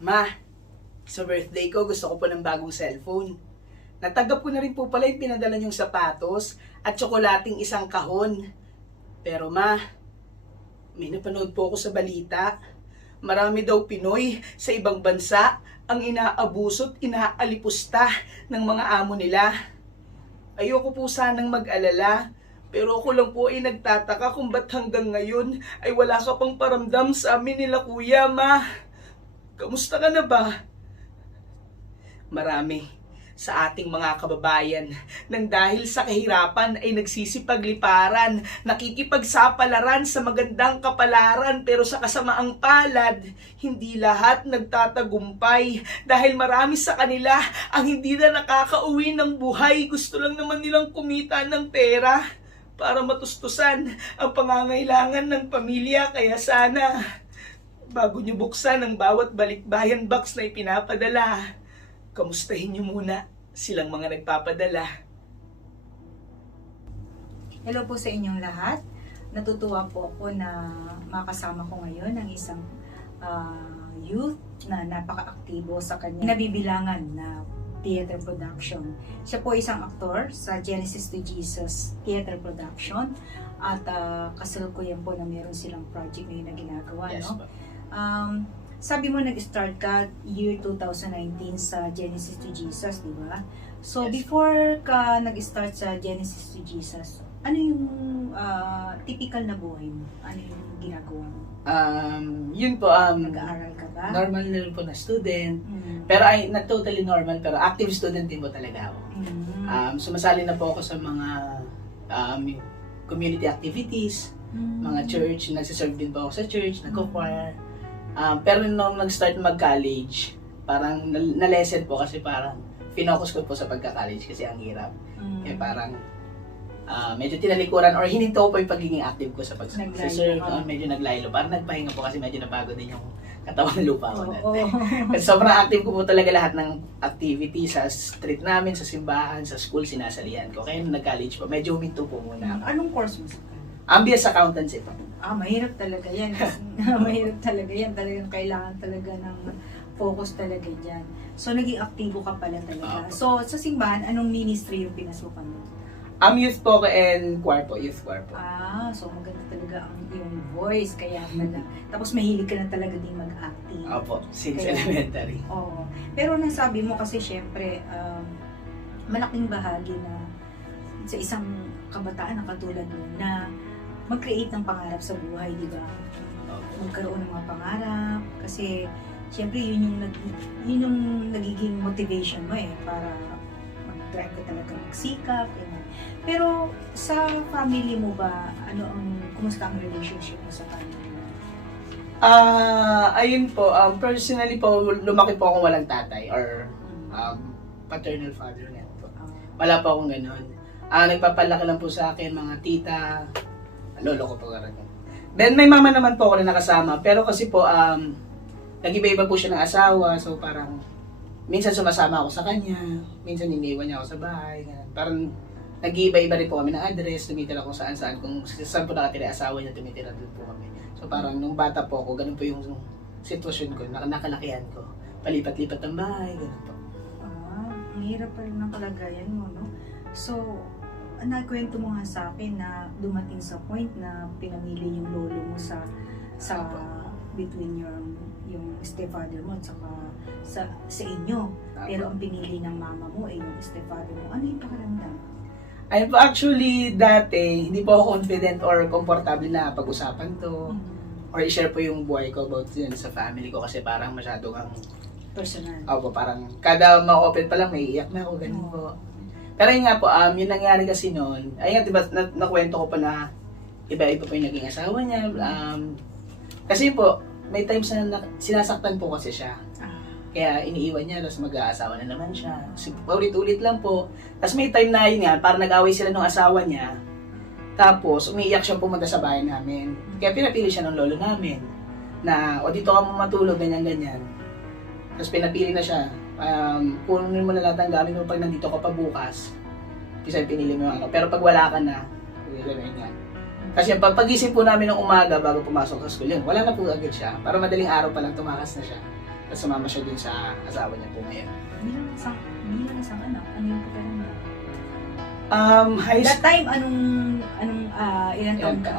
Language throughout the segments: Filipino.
Ma, sa birthday ko gusto ko po ng bagong cellphone. Natanggap ko na rin po pala yung pinadala niyong sapatos at tsokolating isang kahon. Pero ma, may napanood po ako sa balita. Marami daw Pinoy sa ibang bansa ang inaabuso at inaalipusta ng mga amo nila. Ayoko po sanang mag-alala, pero ako lang po ay nagtataka kung ba't hanggang ngayon ay wala ka pang paramdam sa amin nila kuya, ma. Kamusta ka na ba? Marami sa ating mga kababayan nang dahil sa kahirapan ay nagsisipagliparan, nakikipagsapalaran sa magandang kapalaran, pero sa kasamaang palad, hindi lahat nagtatagumpay dahil marami sa kanila ang hindi na nakakauwi ng buhay. Gusto lang naman nilang kumita ng pera para matustusan ang pangangailangan ng pamilya. Kaya sana, bago nyo buksan ang bawat balikbayan box na ipinapadala, kamustahin niyo muna silang mga nagpapadala. Hello po sa inyong lahat. Natutuwa po ako na makasama ko ngayon ang isang youth na napaka-aktibo sa kanya nabibilangan na theater production. Siya po isang aktor sa Genesis to Jesus Theater Production at kasalukuyan po na meron silang project ngayon na ginagawa. Yes, no? po. Sabi mo nag-start ka year 2019 sa Genesis to Jesus, di ba? So Yes. before ka nag-start sa Genesis to Jesus, ano yung typical na buhay mo? Ano yung ginagawa mo? Yun po, Nag-aaral ka ba? normal na rin po na student. Mm. Pero ay, not totally normal, pero active student din po talaga ako. Mm. Sumasali na po ako sa mga community activities, mga church, nagsiserve din po ako sa church, nagko-choir. Pero nung nag-start mag-college, parang na-lesson po kasi parang finocus ko po sa pagka-college kasi ang hirap. Mm. Kaya parang medyo tinalikuran or hininto ko po yung pagiging active ko sa pag-serve. Naglaylo ka. Medyo naglaylo. Parang nagpahinga po kasi medyo napagod din yung katawang lupa ko. Oo. Kasi sobrang active ko po talaga lahat ng activity sa street namin, sa simbahan, sa school, sinasalihan ko. Kaya nung nag-college po, medyo huminto po muna ako. Anong course mo sa Ambience accountancy po. mahirap talaga yan. Mahirap talaga yan. Talagang kailangan talaga ng focus talaga dyan. So, naging aktibo ka pala talaga. Opo. So, sa simbahan, anong ministry yung pinasukan mo? Youth po and choir po, youth choir po. So maganda talaga ang yung voice. Kaya pala. Tapos mahilig ka na talaga din mag-acting. Opo, since Kaya- elementary. Oo. Pero nasabi mo kasi syempre, malaking bahagi na sa isang kabataan na katulad mo na mag-create ng pangarap sa buhay, di ba? Opo. Magkaroon ng mga pangarap kasi syempre yun yung nagiging motivation mo para mag-drive ka talaga magsikap, ganyan. Pero sa family mo ba, kumusta ang relationship mo sa family mo? Ayun po, personally po, lumaki po akong walang tatay or paternal father net po. Wala po akong ganun. Nagpapalaki lang po sa akin mga tita, lolo ko po karag. Then may mama naman po ako na nakasama, pero kasi po, nag-iba-iba po siya ng asawa, so parang minsan sumasama ako sa kanya, minsan iniwan niya ako sa bahay, ganun. Parang nag-iiba-iba rin po kami ng address, tumitira kung saan-saan, kung saan po nakatira yung asawa niya, tumitira doon po kami. So parang nung bata po ako, ganun po yung sitwasyon ko, nakalakihan ko. Palipat-lipat ng bahay, ganun po. Ang hirap pa rin ng kalagayan mo, no? So, nakwento mo nga sa akin na dumating sa point na pinamili yung lolo mo sa between yung stepfather mo at saka sa inyo. Pero ang pinili ng mama mo ay yung stepfather mo. Ano yung pakiramdam? Ayun po, actually, dati, hindi po ako confident or komportable na pag-usapan to. Or i-share po yung buhay ko about yun sa family ko kasi parang masyado kang, Personal. parang kada ma-open pa lang may iyak na ako, ganun po. Pero yun nga po, yung nangyari kasi noon, ayun nga, diba, nakwento ko pa na iba-iba po yung naging asawa niya. Kasi po, may times na sinasaktan po kasi siya. Kaya iniiwan niya, tapos mag-aasawa na naman siya. Paulit-ulit lang po. Tapos may time na yun nga, parang nag-away sila ng asawa niya. Tapos umiiyak siya pumunta sa bahay namin. Kaya pinapili siya ng lolo namin. Na, o dito ka mo matulog, ganyan-ganyan. Tapos pinapili na siya. Pununin mo na lahat ng gamit mo pag nandito ka pa bukas. Kasi pinili mo yung ano. Pero pag wala ka na, ganyan. Kasi pagising po namin ng umaga bago pumasok sa school yun, wala na po agad siya. Para madaling araw pa lang tumakas na siya. Tapos sumama siya dun sa asawa niya po ngayon. Bilang isang anak, ano yung pakiramdam? High That time, ilang taon ka?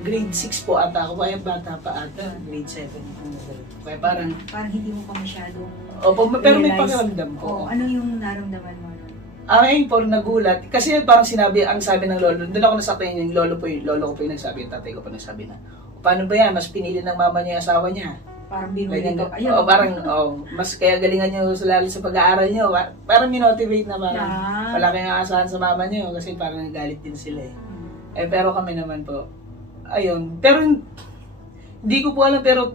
Grade 6 po ata ako, kaya bata pa ata, grade 7 po. Kaya parang, Parang hindi mo pa masyadong pero may realize. pakiramdam ko. Ano yung naramdaman mo nun? Ayun po, nagulat. Kasi parang ang sabi ng lolo, doon ako nasaktan yung lolo ko po yung nagsabi, yung tatay ko po nagsabi na, paano ba yan, mas pinili ng mama niya yung asawa niya. Parang binuli Ganyan, ka. Ayun. mas kaya galingan niyo lalo sa pag-aaral niyo. Parang minotivate na parang, wala kayong aasahan sa mama niyo kasi parang nagalit din sila eh. Pero kami naman po, ayun. Pero hindi ko po alam, pero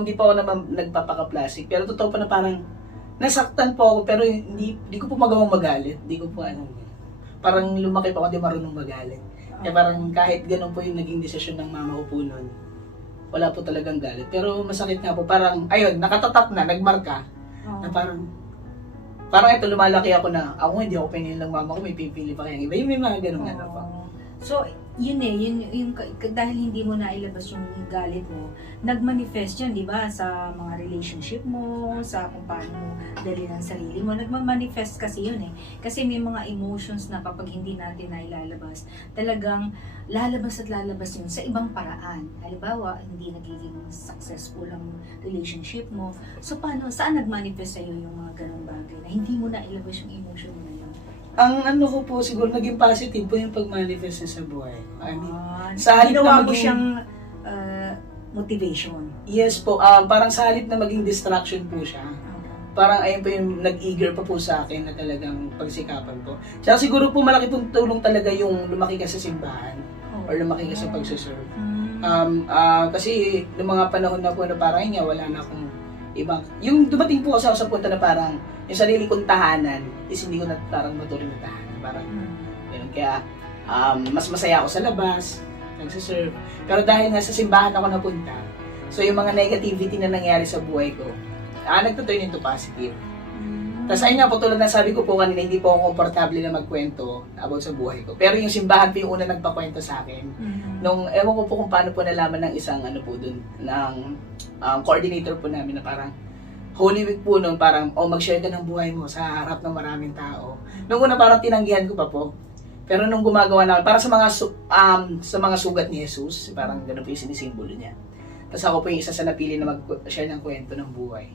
hindi pa ako naman nagpapaka-plastic. Pero totoo pa na parang nasaktan po ako, pero hindi ko po magawang magalit. Hindi ko po parang lumaki pa ako, hindi marunong magalit. Kaya parang kahit ganun po yung naging desisyon ng mama ko po noon, wala po talagang galit. Pero masakit nga po, parang, ayun, nakatatak na, nagmarka, na parang ito, lumalaki ako na, ako hindi ako pinili ng mama ko, may pipili pa kayang iba. Yung may mga ganun nga po. So, yun dahil hindi mo nailabas yung galit mo, nagmanifest yun, di ba, sa mga relationship mo, sa kung paano mo dali ng sarili mo, nagmamanifest kasi yun eh. Kasi may mga emotions na kapag hindi natin nailalabas, talagang lalabas at lalabas yun sa ibang paraan. Halimbawa, hindi nagiging successful ang relationship mo. So, saan nagmanifest sa'yo yung mga ganong bagay na hindi mo nailabas yung emotion mo na yun? Ang ano ko po, siguro naging positive po yung pag-manifest niya sa buhay. I mean, sa halip ginawa na mo maging, siyang motivation. yes po, parang sa halip na maging distraction po siya. Parang ayun po yung nag-eager pa po sa akin na talagang pagsikapan po. Tsaka siguro po malaki pong tulong talaga yung lumaki ka sa simbahan or lumaki ka sa pagsuserve. Kasi noong mga panahon na po na parang nga wala na akong ibang, yung dumating po ako sa punto na parang yung sarili kong tahanan is hindi ko na parang matuloy na tahanan. Parang yun. Kaya mas masaya ako sa labas, nagsiserve. Pero dahil nga sa simbahan ako napunta, so yung mga negativity na nangyari sa buhay ko, nagtuturn into positive. Tapos ayun nga po, tulad na sabi ko po kanina, hindi po ako komportable na magkwento about sa buhay ko. Pero yung simbahan po yung una nagpakwento sa akin. Nung, ewan ko po kung paano po nalaman ng isang ano po dun, ng coordinator po namin na parang, Holy Week po noon, parang, mag-share ka ng buhay mo sa harap ng maraming tao. Nung una parang tinanggihan ko pa po. Pero nung gumagawa na, parang sa mga sugat ni Jesus, parang gano'n po yung sinisimbolo niya. Tapos ako po yung isa sa napili na mag-share ng kwento ng buhay.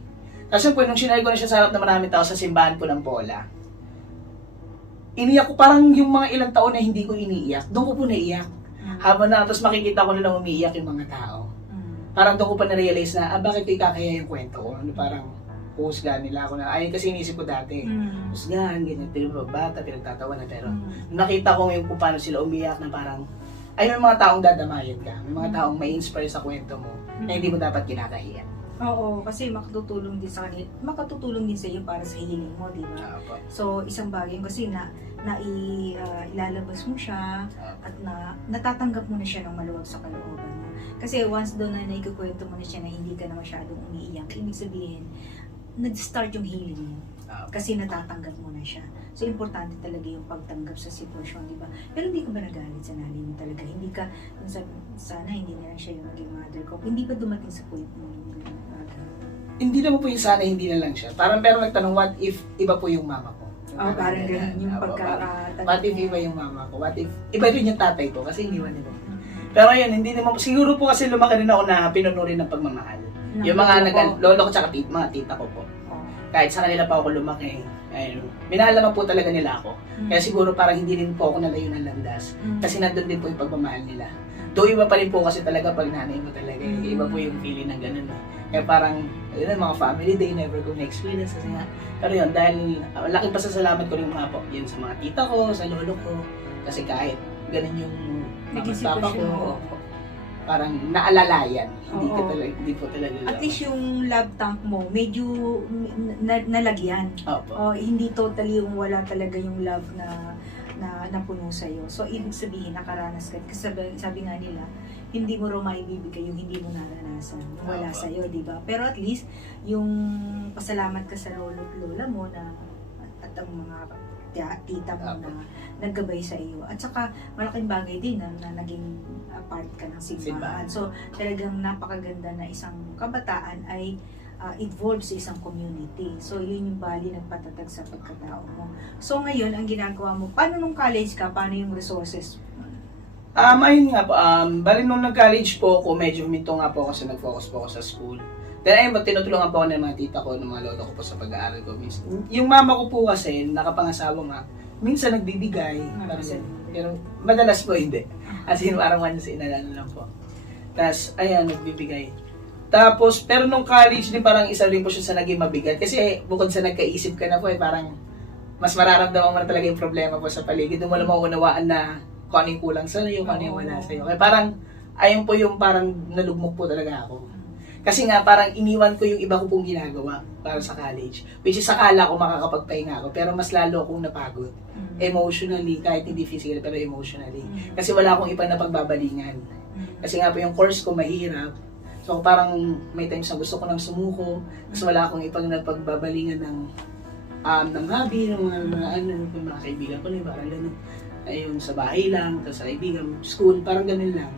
Tapos po, nung sinari ko na siya sa harap ng maraming tao sa simbahan po ng Pola, iniyak ko parang yung mga ilang taon na hindi ko iniiyak, doon ko po naiyak. Habang na, tapos makikita ko na lang umiiyak yung mga tao. Parang doon ko pa na-realize na, bakit ko ikakaya yung kwento ko? Parang, husgahan nila ako na, ayun kasi inisip ko dati. Husgahan, ganyan, bata, pinagtatawa na, pero nakita ko yung kung paano sila umiyak na parang, ay may mga taong dadamayan ka, may mga taong may inspire sa kwento mo, na hindi mo dapat kinakahiyan. Oo, kasi makatutulong din sa kanila, makatutulong din sa iyo para sa healing mo, di ba? So, isang bagay kasi ilalabas mo siya at natatanggap mo na siya ng maluwag sa kalooban mo. Kasi once doon na naikukwento mo na siya na hindi ka na masyadong umiiyak, ibig sabihin, nag-start yung healing mo. Kasi natatanggap mo na siya. So, importante talaga yung pagtanggap sa sitwasyon, di ba? Pero hindi ka ba nagalit sa nanay mo talaga? Hindi ka, sana hindi na lang siya yung maging mother ko. Hindi ba dumating sa point mo yung hindi naman po yung sana hindi na lang siya. Parang pero nagtanong, what if iba po yung mama ko? Parang ganun yung pagkakatanong. What if iba yung mama ko? What if iba rin yung tatay ko? Kasi hindi man nila. Pero ayun, hindi naman, siguro po kasi lumaki rin ako na pinunurin ng pagmamahal. Yung mga lolo ko tsaka mga tita ko po. Kahit sa kanila pa ako lumaki, ayun, minahal naman po talaga nila ako. Kaya siguro parang hindi rin po ako nalayo ng landas. Kasi nandun din po yung pagmamahal nila. Though iba pa rin po kasi talaga pag nanay mo talaga, iba po yung feeling ng ganun eh. Kaya parang, yun, mga family day, never ko na-experience kasi nga. Pero yun, dahil laking pasasalamat ko rin mga po, yun sa mga tita ko, sa lolo ko. Kasi kahit ganun yung mga papa ko, parang naalalayan. Hindi po talaga. At least yung love tank mo, medyo nalagyan. Hindi totally yung wala talaga yung love na napuno sa'yo. So, ibig sabihin, nakaranas ka. Kasi sabi nga nila, hindi mo raw maibibigay yung hindi mo naranasan. Yung wala sa'yo, di ba? Pero at least, yung pasalamat ka sa lolo at lola mo na, at ang mga tita mo Apo. na naggabay sa iyo. At saka malaking bagay din na naging part ka ng simbahan. Simbahan. So talagang napakaganda na isang kabataan ay involved sa isang community. So yun yung bali nagpatatag sa pagkatao mo. So ngayon, ang ginagawa mo, paano nung college ka, paano yung resources? Ayun nga po, bali nung nag-college po ako, medyo huminto nga po kasi nag-focus po ako sa school. Then ayun, tinutulungan po ako ng mga tita ko, ng mga lolo ko po sa pag-aaral ko. Yung mama ko po kasi, nakapangasawa nga, minsan nagbibigay, parang ganun. Pero madalas po hindi. As in, parang once in a lang po. Tapos, ayan, nagbibigay. Tapos, pero nung college din parang isa rin po siya sa naging mabigat. Kasi bukod sa nagkaisip ka na po, parang mas mararamdaman mo na talaga yung problema po sa paligid. Doon mo lang maunawaan na kung ano yung kulang sa'yo, kung ano yung wala sa'yo. Kaya parang, ayun po yung parang nalugmok po talaga ako. Kasi nga parang iniwan ko yung iba ko pong ginagawa para sa college. Which is akala ko makakapagpahinga ako, pero mas lalo akong napagod. Emotionally, kahit hindi physically, pero emotionally. Kasi wala akong iba na pagbabalingan. Kasi nga po yung course ko mahirap. So parang may times na gusto ko nang sumuko, kasi wala akong ipang napagbabalingan ng hobby, ng mga kaibigan ko na parang gano'n. Ayun, sa bahay lang, tapos sa kaibigan, school, parang ganun lang.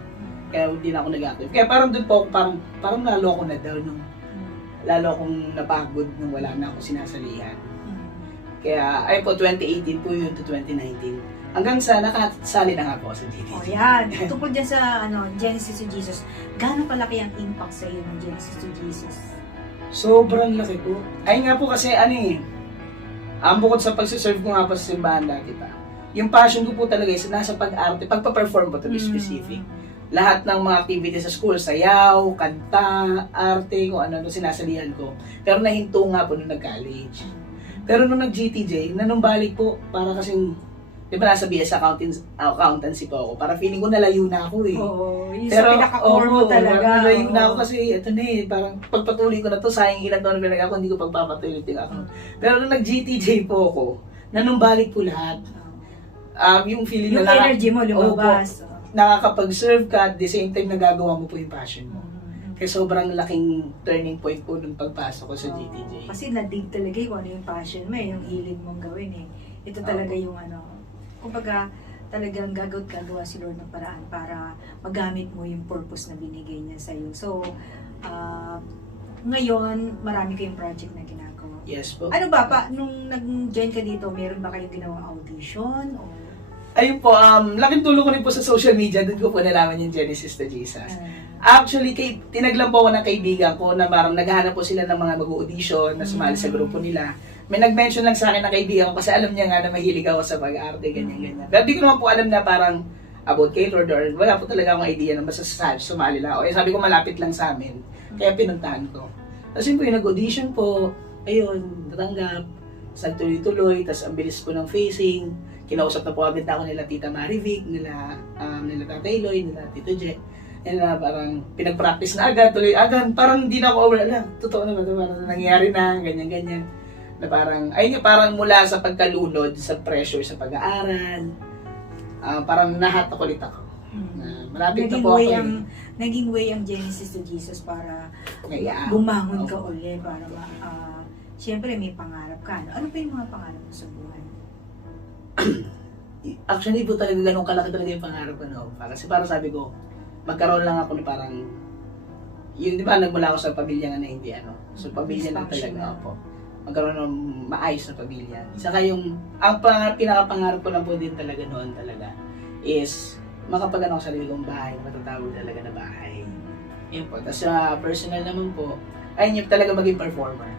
Kaya hindi na ako nag-active. Kaya parang doon po ako, parang lalo ako na-down nung lalo akong napagod nung wala na akong sinasalihan. Kaya, ayun po, 2018 po yun to 2019. Hanggang sa nakasali na nga po ako sa GTG. O yan, tungkol dyan sa Genesis to Jesus, gaano kalaki ang impact sa iyo ng Genesis to Jesus? Sobrang laki po. Ayun nga po kasi, bukod sa pagsiserve ko nga po sa simbahan dati pa, yung passion ko po talaga is nasa pag-arte, pagpa-perform po to be specific. Lahat ng mga activities sa school, sayaw, kanta, arte, kung ano sinasalihan ko. Pero nahinto nga po nung nag-college. Pero nung nag-GTJ, nanumbalik po, para kasing, di ba nasa BS accountancy po ako, para feeling ko nalayo na ako eh. Oo, yung sa pinaka-core mo talaga. Nalayo na ako kasi, ito na eh, parang pagpatuloy ko na to, sayang ilan taon na pinag ako, hindi ko pagpapatuloy yung account. Pero nung nag-GTJ po ako, nanumbalik po lahat. Yung feeling yung na energy mo lumabas. Nakakapag-serve ka at the same time nagagawa mo po yung passion mo. Kaya sobrang laking turning point po nung pagpasok ko sa GTJ. Kasi na-dig talaga kung ano yung passion mo, yung hilig mong gawin eh. Ito talaga yung kumbaga talagang gagawa si Lord ng paraan para magamit mo yung purpose na binigay niya sa'yo. So, ngayon, marami kayong project na ginagawa. Yes po. Ano ba, nung nag-join ka dito, meron ba kayong ginawang audition? O Ayun po, laking tulong ko rin po sa social media, doon ko po nalaman yung Genesis to Jesus. Actually, tinaglan po ako ng kaibigan ko na parang naghahanap po sila ng mga mag-audition na sumali sa grupo nila. May nag-mention lang sa akin na kaibigan ko kasi alam niya nga na mahilig ako sa pag-arte, ganyan-ganyan. Pero di ko naman po alam na parang about kay Lord or wala po talaga akong idea na basta sumali lang ako. Sabi ko malapit lang sa amin, kaya pinuntahan ko. Tapos yun po yung nag-audition po, ayun, natanggap, nagtuloy-tuloy, tapos ang bilis po ng facing. Kinausap na po agad ako nila Tita Marivic, nila Tatay Loy, nila Tito Je. Na parang pinag-practice na agad, tuloy agad. Parang hindi na ako over, totoo na ba ito? Parang nangyayari na, ganyan-ganyan. Na parang, ayun nga, parang mula sa pagkalunod, sa pressure sa pag-aaral, parang nahatak ulit ako. Malapit na po ako. Naging way ang Genesis to Jesus para Yeah. bumangon ka ulit, para siyempre may pangarap ka. Ano pa yung mga pangarap mo sa buhay? Actually, po talaga ganun kalaki talaga yung pangarap ko, no? Kasi parang sabi ko, magkaroon lang ako na parang, yun di ba, nagmula ako sa pamilya nga na hindi, So, pamilya na talaga, po. Magkaroon ng maayos na pamilya. Saka yung, ang pinakapangarap ko lang po din talaga noon talaga, is, makapag-ano sa sarili kong bahay, matatawag talaga na bahay. Yun po. Tapos, personal naman po, ayun yung talaga maging performer.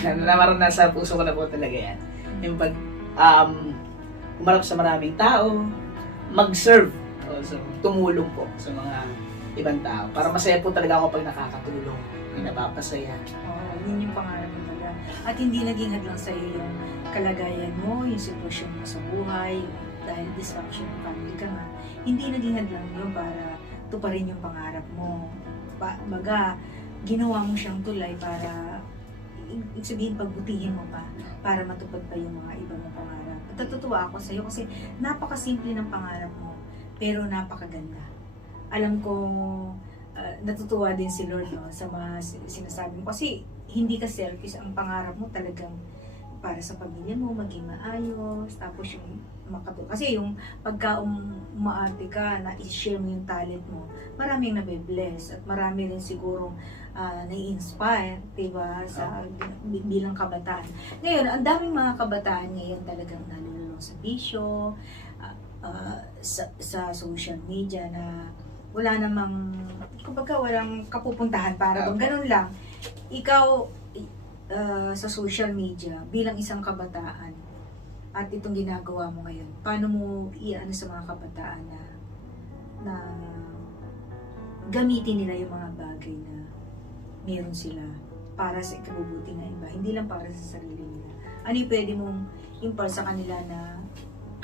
Namarang nasa puso ko na po talaga yan. Yung pag, umarap sa maraming tao, mag-serve, so, tumulong po sa mga ibang tao. Para masaya po talaga ako pag nakakatulong, may napapasaya. Yun yung pangarap mo talaga. At hindi naging hadlang sa'yo yung kalagayan mo, yung sitwasyon mo sa buhay, dahil dysfunction ng family ka nga, hindi naging hadlang yun para tuparin yung pangarap mo. Baga, ginawa mo siyang tulay para, ibig sabihin, pagbutihin mo pa, para matupad pa yung mga iba mong pangarap. At natutuwa ako sa'yo kasi napakasimple ng pangarap mo, pero napakaganda. Alam ko, natutuwa din si Lord, no, sa mga sinasabi mo. Kasi hindi ka selfish, ang pangarap mo talagang para sa pamilya mo, maging maayos, tapos yung kasi yung pagka umaarte ka, na i-share mo yung talent mo, maraming nabibless at marami rin siguro nai-inspire, diba, sa bilang kabataan. Ngayon, ang daming mga kabataan ngayon talagang nalululong sa bisyo, sa social media na wala namang, kumbaga walang kapupuntahan para bang ganun lang. Ikaw, sa social media, bilang isang kabataan, at itong ginagawa mo ngayon, paano mo iano sa mga kabataan na gamitin nila yung mga bagay na meron sila para sa ikabubuti ng iba, hindi lang para sa sarili nila. Ano yung pwede mong impart sa kanila na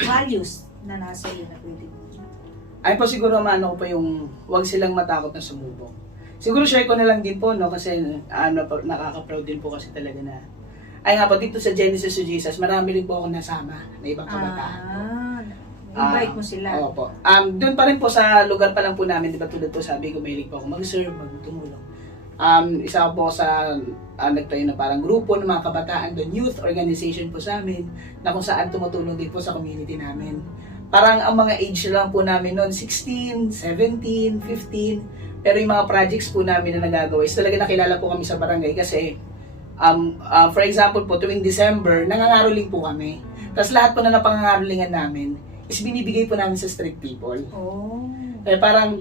values na nasa iyo na pwede mo? Ay po siguro maano ko po yung huwag silang matakot na sumubok. Siguro share ko na lang din po, no, kasi nakaka-proud din po kasi talaga na ay nga po, dito sa Genesis to Jesus, marami rin po ako nasama na ibang kabataan. Invite mo sila. Opo. Doon pa rin po sa lugar pa lang po namin, di ba tulad po sabi ko, mahilig po ako mag-serve, magtumulong. Isa ko po sa nagtayo na parang grupo ng mga kabataan doon, youth organization po sa amin, na kung saan tumutulong din po sa community namin. Parang ang mga age lang po namin noon, 16, 17, 15, pero yung mga projects po namin na nagagawa is talaga nakilala po kami sa barangay kasi for example po, tuwing December, nangangaroling po kami. Tapos lahat po na napangangarolingan namin is binibigay po namin sa street people. Kaya parang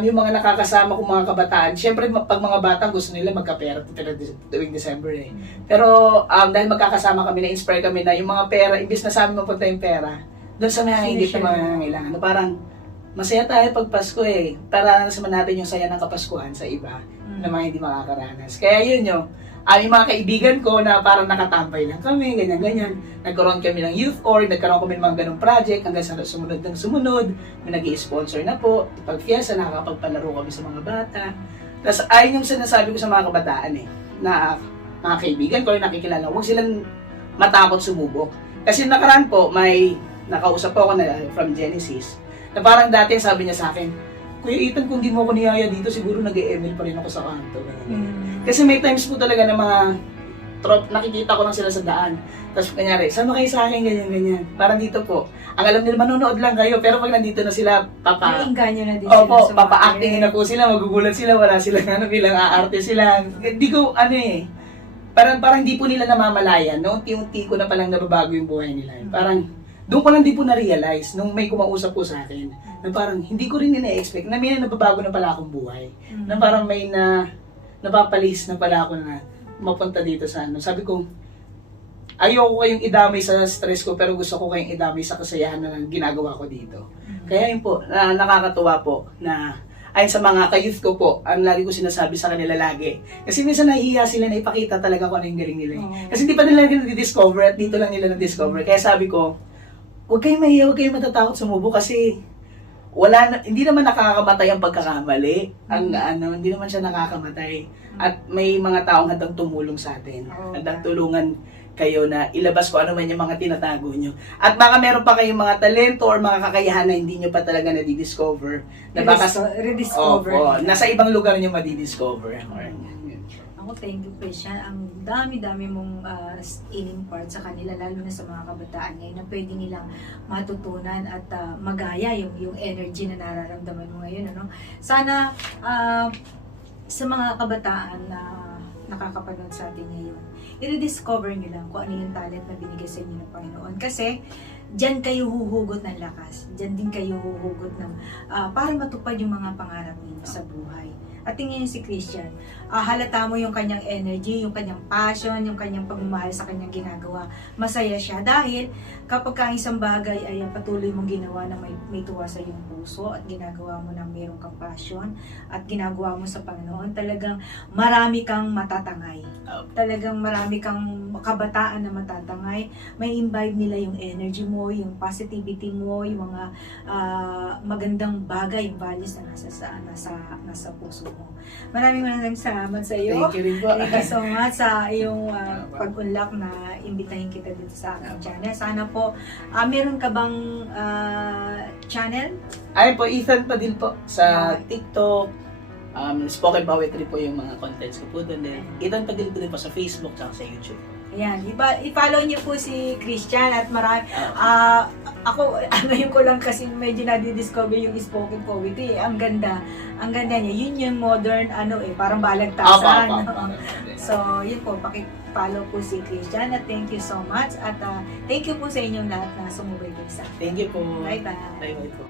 yung mga nakakasama kong mga kabataan, syempre pag mga bata gusto nila magkapera tuwing December eh. Pero dahil magkakasama kami, na-inspire kami na yung mga pera, imbis na sa amin mapunta yung pera, doon sa mga hindi pa mga kailangan. Parang masaya tayo pag Pasko eh. Para nasaman natin yung saya ng Kapaskuhan sa iba na mga hindi makakaranas. Kaya yun yung mga kaibigan ko na parang nakatambay lang kami, ganyan-ganyan. Nagkaroon kami ng youth org, nagkaroon kami ng mga ganong project, hanggang sa sumunod, may nag-i-sponsor na po. Pag fiesta, nakakapagpalaro kami sa mga bata. Tapos ayun yung sinasabi ko sa mga kabataan eh, na mga kaibigan ko, nakikilala, huwag silang matakot sumubok. Kasi nakaraan po, may nakausap po ako na from Genesis, na parang dati sabi niya sa akin, Kuya Ethan, kung di mo ako niyaya dito, siguro nag-e-email pa rin ako sa kanto. Kasi may times po talaga na mga nakikita ko lang sila sa daan. Tapos kanyari, sama kayo sa akin, ganyan-ganyan. Parang dito po, ang alam nila, manonood lang kayo. Pero pag nandito na sila, naiinganyo na din opo, sila. papa-actingin na po sila, magugulat sila, wala sila, bilang aarte sila. Hindi ko, parang hindi po nila namamalayan, no? Unti-unti ko na palang nababago yung buhay nila. Parang, doon ko lang din po na-realize, nung may kumausap po sa akin, na parang hindi ko rin ina-expect, na may nababago na pala akong buhay. Na parang may napapalis na pala ako na mapunta dito sa Sabi ko, ayoko kayong idamay sa stress ko, pero gusto ko kayong idamay sa kasayahan na ginagawa ko dito. Kaya yun po, nakakatuwa po na ayon sa mga ka-youth ko po, ang lagi ko sinasabi sa kanila lagi. Kasi minsan nahihiya sila na ipakita talaga kung ano yung galing nila. Kasi hindi pa nila na-discover at dito lang nila na-discover. Kaya sabi ko, huwag kayong mahiya, huwag kayong matatakot sumubo kasi hindi naman nakakamatay ang pagkakamali. Hindi naman siya nakakamatay. At may mga taong handang tumulong sa atin. Handang tulungan kayo na ilabas ko ano man yung mga tinatago nyo. At baka meron pa kayong mga talento or mga kakayahan na hindi nyo pa talaga na-discover. Na baka rediscover. Nasa ibang lugar nyo ma-discover. Ako, thank you, Christian. Ang dami-dami mong in-impart sa kanila, lalo na sa mga kabataan ngayon, na pwede nilang matutunan at magaya yung energy na nararamdaman mo ngayon. Sana sa mga kabataan na nakakapanood sa atin ngayon, i-rediscover nyo lang kung ano yung talent na binigay sa inyo ng Panginoon. Kasi diyan kayo huhugot ng lakas. Diyan din kayo huhugot ng para matupad yung mga pangarap ninyo sa buhay. At tingnan niyo si Christian, halata mo yung kanyang energy, yung kanyang passion, yung kanyang pagmamahal sa kanyang ginagawa. Masaya siya dahil kapag ang isang bagay ay patuloy mong ginawa na may tuwa sa iyong puso at ginagawa mo na mayroong kang passion at ginagawa mo sa Panginoon, talagang marami kang matatangay. Talagang marami kang kabataan na matatangay. May imbibe nila yung energy mo, yung positivity mo, yung mga magandang bagay, yung values na nasa puso mo. Maraming salamat sa iyo. Thank you rin po. Thank you so much sa iyong pag-unlock na imbitahin kita dito sa aking channel. Sana po, meron ka bang channel? Ayun po, Ethan Padil po sa TikTok. Spoken poetry po yung mga contents ko po doon. Ethan Padil po din po sa Facebook at sa YouTube. Ayan, i-follow niyo po si Christian at marami, ako, ngayon ko lang kasi medyo na-discover yung spoken poetry. Ang ganda niya. Yun yung modern, parang balagtasan. So, yun po, paki-follow po si Christian at thank you so much. At thank you po sa inyong lahat na sumubay din sa akin. Thank you po. Bye-bye. Bye-bye po.